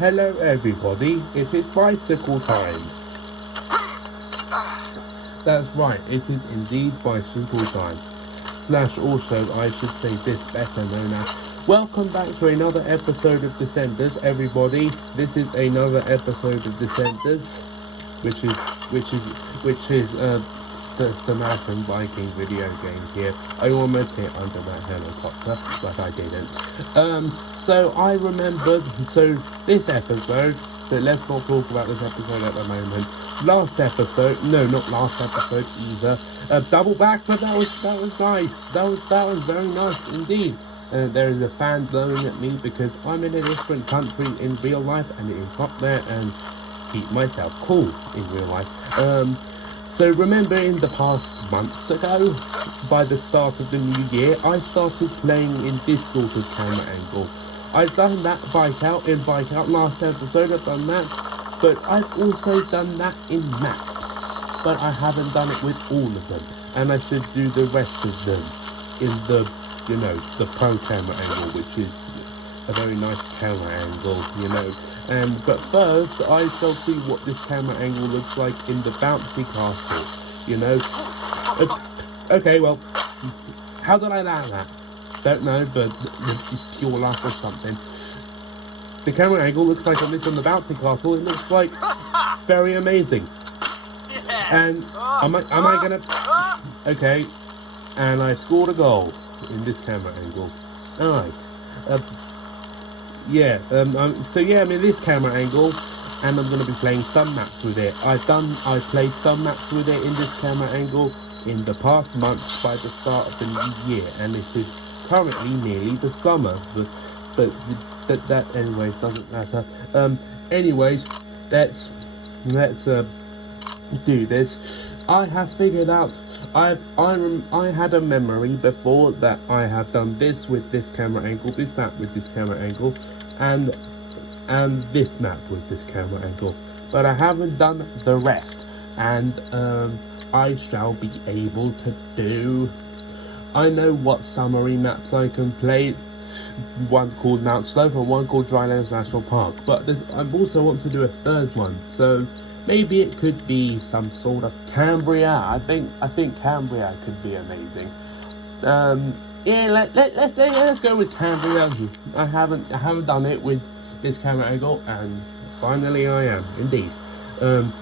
Hello everybody, it is bicycle time. That's right, it is indeed bicycle time. Slash also, I should say this better known as, welcome back to another episode of Descenders, everybody. This is another episode of Descenders, which is the mountain biking video game here. I almost hit under that helicopter, but I didn't. So I remembered, this episode, so let's not talk about this episode at the moment. Not last episode either. Double back, but that was nice. That was very nice indeed. There is a fan blowing at me because I'm in a different country in real life and it is hot there and keep myself cool in real life. So remember in the past months ago, by the start of the new year, I started playing in this sort of camera angle. I've done that bike out last episode, I've done that, but I've also done that in maps, but I haven't done it with all of them, and I should do the rest of them in the, the pro camera angle, which is a very nice camera angle, but first I shall see what this camera angle looks like in the bouncy castle, Okay, well, how did I land that? Don't know, but pure luck or something. The camera angle looks like on this on the bouncy castle. It looks like very amazing. And am I gonna? Okay, and I scored a goal in this camera angle. Nice. This camera angle, and I'm gonna be playing some maps with it. I played some maps with it in this camera angle in the past month by the start of the new year, and it is currently nearly the summer, but that anyways doesn't matter. Anyways, let's do this. I have figured out. I had a memory before that I have done this with this camera angle, this map with this camera angle, and this map with this camera angle, but I haven't done the rest, and I shall be able to do. I know what summary maps I can play, one called Mount Slope and one called Drylands National Park, but I also want to do a third one, so maybe it could be some sort of Cambria. I think Cambria could be amazing. Let's go with Cambria. I haven't done it with this camera angle, and finally I am indeed.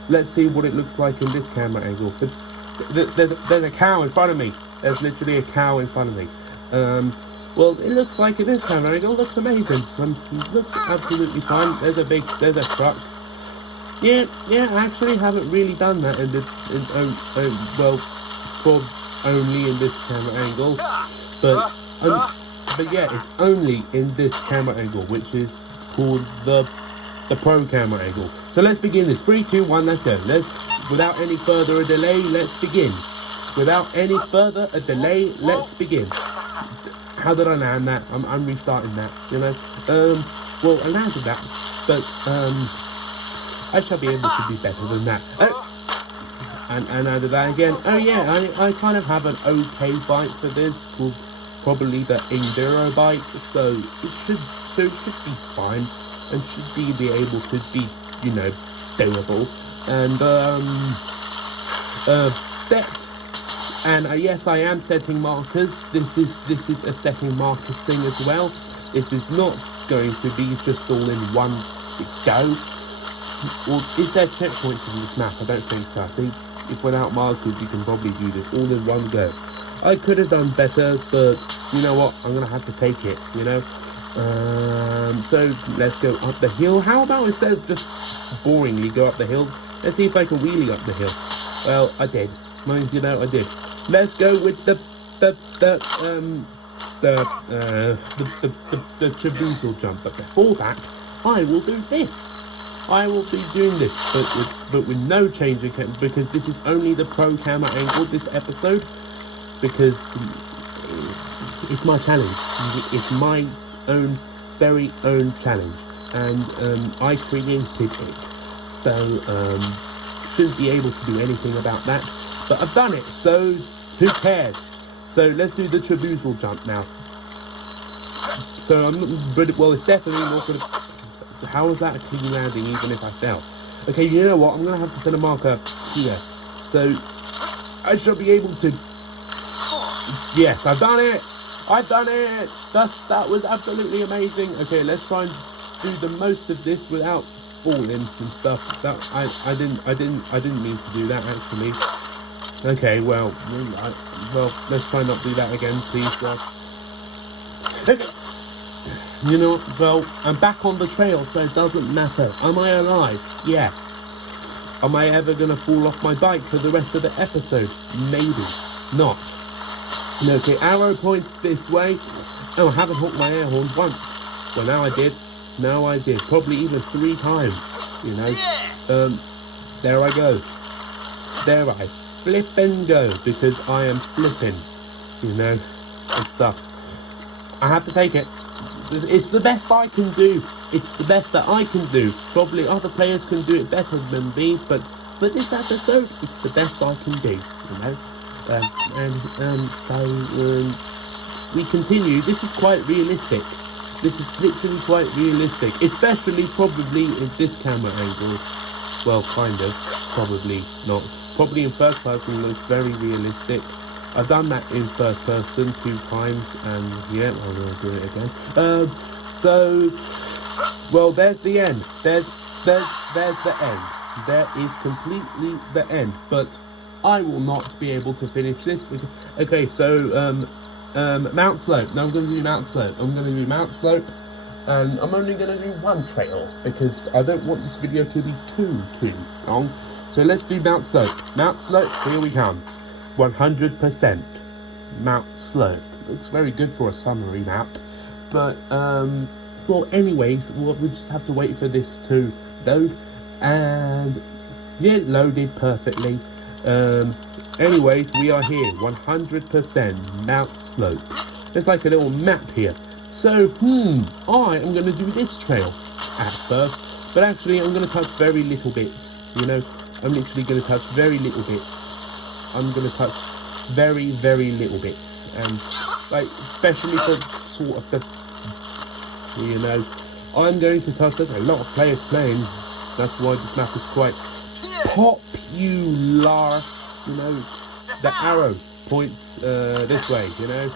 Let's see what it looks like in this camera angle. There's a cow in front of me. There's literally a cow in front of me. Well, it looks like in this camera angle, looks amazing. It looks absolutely fine. There's a truck. Yeah, I actually haven't really done that only in this camera angle. But yeah, it's only in this camera angle, which is called the pro camera angle. So let's begin this. 3, 2, 1, let's go. Without any further delay, let's begin. Without any further delay, let's begin. How did I land that? I'm restarting that, well, I landed that, but I shall be able to do better than that. And I did that again. Oh yeah, I kind of have an okay bike for this, called probably the Enduro bike, so it should be fine, and should be able to be, doable. And yes, I am setting markers. This is a setting markers thing as well. This is not going to be just all in one go. Or is there checkpoints in this map? I don't think so. I think if without markers you can probably do this all in one go. I could have done better, but you know what? I'm gonna have to take it. So let's go up the hill. How about instead of just boringly go up the hill, let's see if I can wheelie up the hill. Well, I did. I did. Let's go with the traversal jump. But before that, I will do this. I will be doing this, but with no change again, because this is only the pro camera angle this episode, because it's my challenge. It's my very own challenge, and I created it, so shouldn't be able to do anything about that. But I've done it, so who cares? So let's do the traversal jump now. So it's definitely not going to. how was that a clean landing even if I fell? Okay, you know what? I'm going to have to set a marker here. So, I shall be able to... Yes, I've done it! I've done it! That was absolutely amazing. Okay, let's try and do the most of this without falling and stuff. That I didn't mean to do that actually. Okay, well, let's try not do that again, please. Okay. You know, well, I'm back on the trail, so it doesn't matter. Am I alive? Yes. Am I ever going to fall off my bike for the rest of the episode? Maybe not. Okay, arrow points this way. Oh, I haven't hooked my air horn once. Well, now I did. Now I did. Probably even 3 times, you know. There I go. There I flip and go, because I am flipping, you know, and stuff. I have to take it. It's the best I can do. It's the best that I can do. Probably other players can do it better than me, but for this episode, it's the best I can do, you know. So we continue. This is quite realistic. This is literally quite realistic, especially probably in this camera angle. Well, kind of. Probably not. Probably in first person looks very realistic. I've done that in first person 2 times, and yeah, I'm going to do it again. So, well, there's the end. There's the end. There is completely the end. But I will not be able to finish this. Okay, so Mount Slope. Now I'm going to do Mount Slope. I'm going to do Mount Slope, and I'm only going to do 1 trail because I don't want this video to be too long. So let's do Mount Slope. Mount Slope. Here we come. 100% Mount Slope. Looks very good for a summary map, but well, anyways, we'll just have to wait for this to load, and yeah, it loaded perfectly. Anyways, we are here. 100% Mount Slope. There's like a little map here. So I am going to do this trail at first, but actually I'm going to touch very little bits, you know. I'm literally going to touch very little bits. I'm going to touch very little bits, and like especially for sort of the, you know, I'm going to touch. There's a lot of players playing. That's why this map is quite popular. You know, the arrow points this way. You know,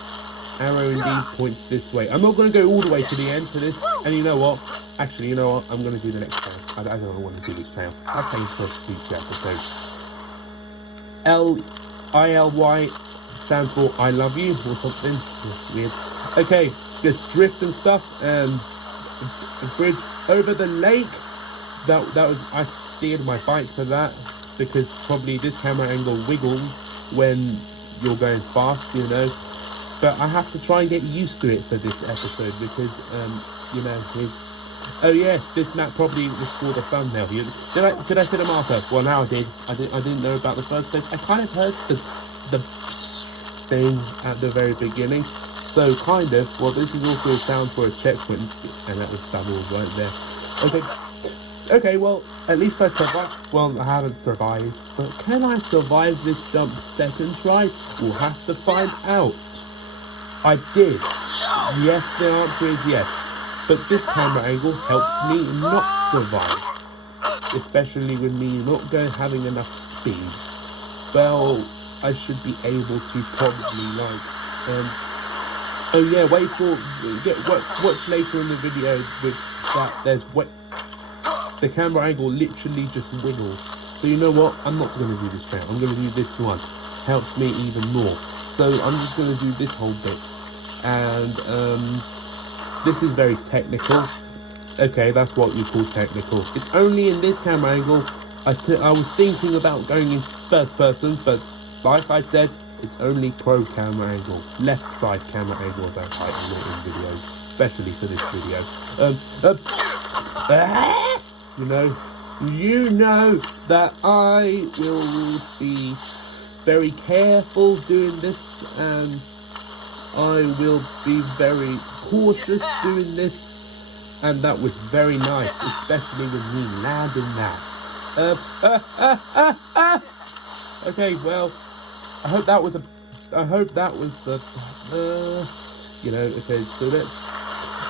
arrow indeed points this way. I'm not going to go all the way to the end for this. And you know what? Actually, you know what? I'm going to do the next trail. I don't want to do this trail. I'll change for future episodes. ILY stands for I love you or something. That's weird. Okay, just drift and stuff, and bridge over the lake. That was, I steered my bike for that because probably this camera angle wiggles when you're going fast, you know. But I have to try and get used to it for this episode because you know, oh yes, this map probably was for the thumbnail. Did I set a marker? Well, now I did. I didn't know about the first place. I kind of heard the thing at the very beginning. So kind of. Well, this is also a sound for a checkpoint, and that was double right there. Okay. Well, at least I survived. Well, I haven't survived, but can I survive this jump second try? We'll have to find out. I did. Yes, the answer is yes. But this camera angle helps me not survive, especially with me not having enough speed. Well, I should be able to probably like, oh yeah, watch later in the video with that. There's the camera angle literally just wiggles. So you know what? I'm not going to do this trail. I'm going to do this one. Helps me even more. So I'm just going to do this whole bit, and this is very technical. Okay, that's what you call technical. It's only in this camera angle. I was thinking about going in first person, but like I said, it's only pro camera angle. Left side camera angle as I title it in videos, especially for this video. You know that I will be very careful doing this, and I will be very cautious doing this, and that was very nice, especially with me landing that. Okay, well, I hope that was the, you know, okay, so let's,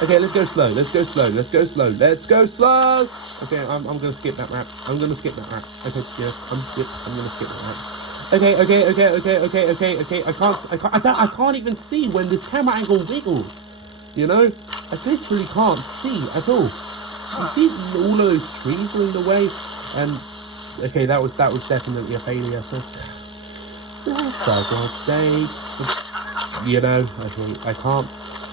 Okay, let's go slow. Let's go slow. Let's go slow. Let's go slow. Okay, I'm gonna skip that map. I'm gonna skip that map. Okay, yeah, I'm gonna skip that map. Okay. I can't even see when this camera angle wiggles. You know, I literally can't see at all. You see all of those trees are in the way, and okay, that was definitely a failure. So, for God's sake, you know, I can't.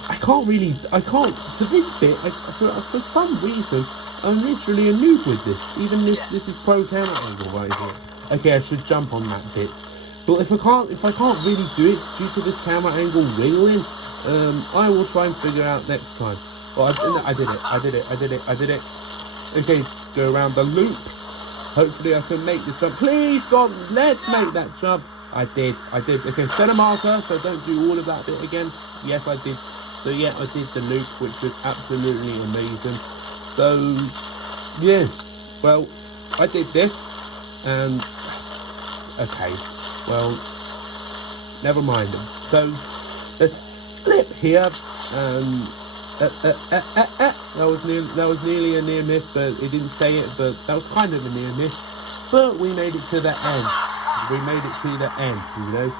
To this bit, for some reason, I'm literally a noob with this. Even if this is pro camera angle right here. Okay, I should jump on that bit. But if I can't really do it due to this camera angle wiggling, I will try and figure out next time. Well, I did it. Okay, go around the loop. Hopefully I can make this jump. Please, God, let's make that jump. I did. Okay, set a marker, so don't do all of that bit again. Yes, I did. So yeah, I did the loop, which was absolutely amazing. So, yeah. Well, I did this, and okay. Well, never mind. So, let's flip here. That was nearly a near miss, but it didn't say it. But that was kind of a near miss. But we made it to the end. You know.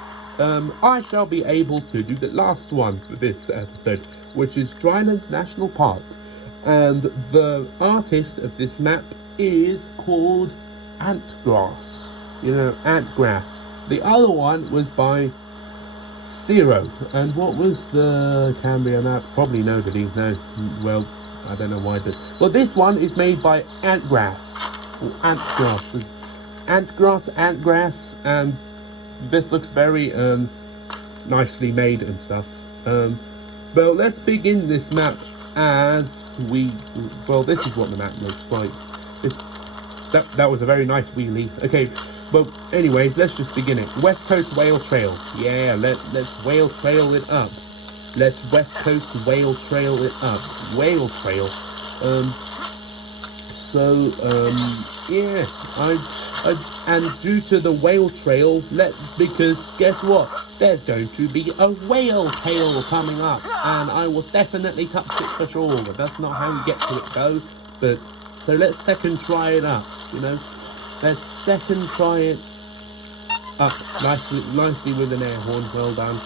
I shall be able to do the last one for this episode, which is Drylands National Park, and the artist of this map is called Antgrass. You know, Antgrass. The other one was by Zero. And what was the Cambria map? Probably nobody knows. Well, I don't know why this. Well, this one is made by Antgrass. Or Antgrass, and this looks very nicely made and stuff. Well, let's begin this map as well, this is what the map looks like. That was a very nice wheelie. Okay, well, anyways, let's just begin it. West Coast Whale Trail. Yeah, let's whale trail it up. Let's West Coast whale trail it up. Whale trail. Yeah, and due to the whale trail, because guess what? There's going to be a whale tail coming up, and I will definitely touch it for sure. But that's not how you get to it though. But so let's second try it up. You know, let's second try it up nicely with an air horn. Well done.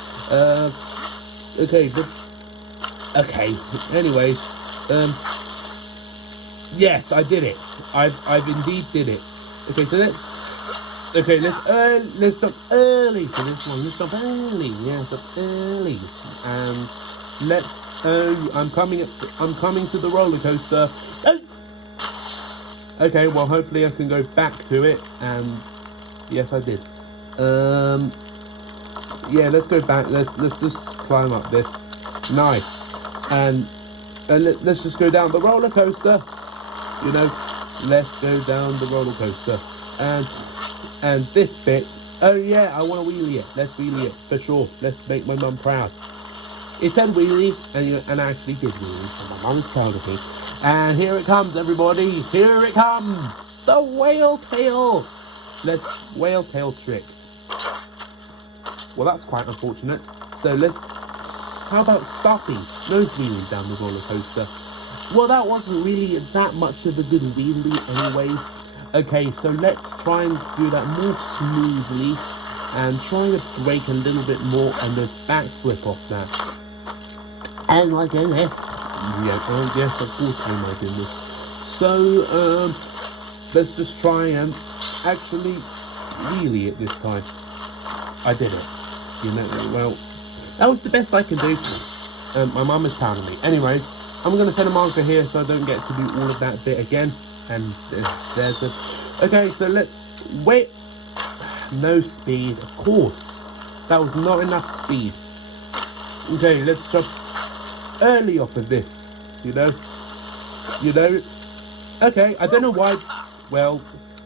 Okay. Anyways, yes, I did it. I've indeed did it. Okay, so let's stop early for this one. Let's stop early. Yeah, stop early. And I'm coming to the roller coaster. Oh! Okay, well, hopefully I can go back to it. And yes, I did. Yeah, let's go back. Let's just climb up this. Nice. And let's just go down the roller coaster. You know, let's go down the roller coaster. And this bit, oh yeah, I want to wheelie it. Let's wheelie it for sure. Let's make my mum proud. It said wheelie, and I actually did wheelie, so my mum's proud of me. And here it comes, everybody. Here it comes, the whale tail. Let's whale tail trick. Well, that's quite unfortunate. So how about stopping? No wheeling down the roller coaster. Well, that wasn't really that much of a good wheelie anyways. Okay, so let's try and do that more smoothly and try to break a little bit more and then backflip off that. And I did it. Yeah, yes, of course I did this. So, let's just try and actually wheelie it this time. I did it. You know, well, that was the best I can do. My mum is proud of me. Anyways, I'm going to set a marker here so I don't get to do all of that bit again. And there's a... Okay, so let's wait. No speed, of course. That was not enough speed. Okay, let's jump early off of this. You know. Okay, I don't know why. Well,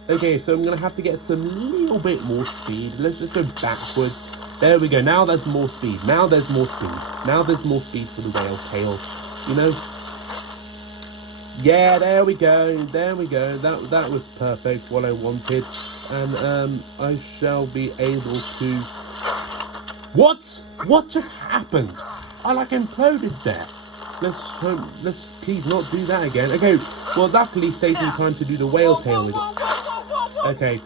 okay, so I'm going to have to get some little bit more speed. Let's just go backwards. There we go. Now there's more speed. Now there's more speed for the whale tail. You know. Yeah, there we go. That was perfect, what I wanted. And I shall be able to... What just happened? I imploded there. let's please not do that again. Okay, well, luckily saves me time to do the whale tail with it. Okay,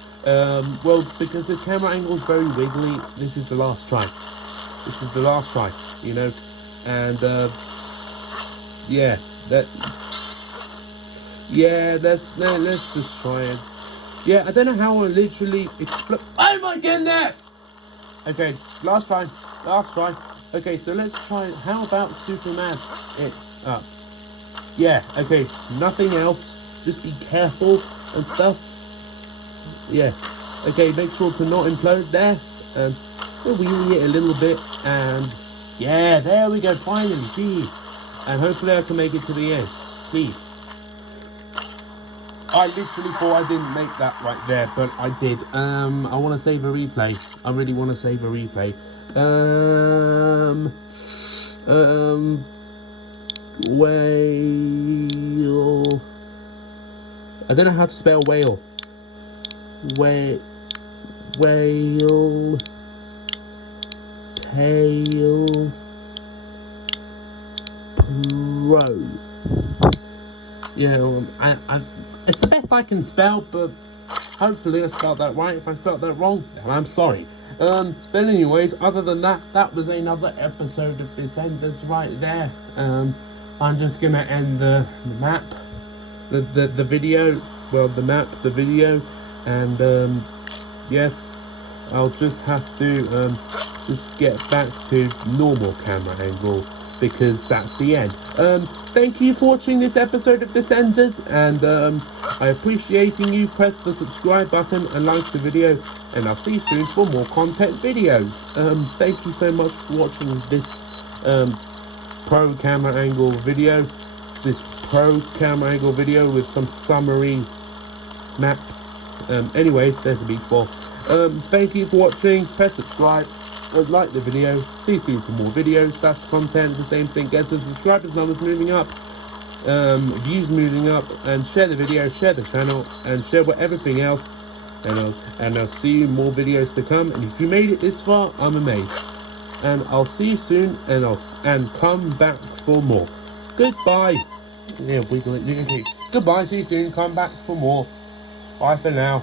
well, because the camera angle is very wiggly, this is the last try. This is the last try, you know, and yeah, let's just try it. Yeah, I don't know how I literally explode. Oh my goodness! Okay, last try. Okay, so let's try. How about Superman? It's up. Yeah, okay, nothing else. Just be careful and stuff. Yeah, okay, make sure to not implode there. We'll wheel it a little bit, and yeah, there we go, finally, gee. And hopefully I can make it to the end, please. I literally thought I didn't make that right there, but I did. I want to save a replay. I really want to save a replay. Whale. I don't know how to spell whale. Whale. Tail. Pro. Yeah, it's the best I can spell, but hopefully I spelled that right. If I spelled that wrong, then I'm sorry. But anyways, other than that, that was another episode of Descenders right there. I'm just gonna end the map, the video. Well, the map, the video, and yes, I'll just have to just get back to normal camera angle, because that's the end. Thank you for watching this episode of Descenders, and I appreciating you. Press the subscribe button and like the video, and I'll see you soon for more content videos. Thank you so much for watching this pro camera angle video. With some summary maps. Anyways, there's a beach ball. Thank you for watching. Press subscribe. Like the video, see you soon for more videos, fast content, the same thing, get the subscribers numbers moving up, views moving up, and share the video, share the channel, and share everything else, and I'll see you more videos to come. And if you made it this far, I'm amazed, and I'll see you soon, and come back for more. Goodbye. Yeah, wiggle it. Goodbye, see you soon, come back for more. Bye for now.